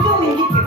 奉你一点。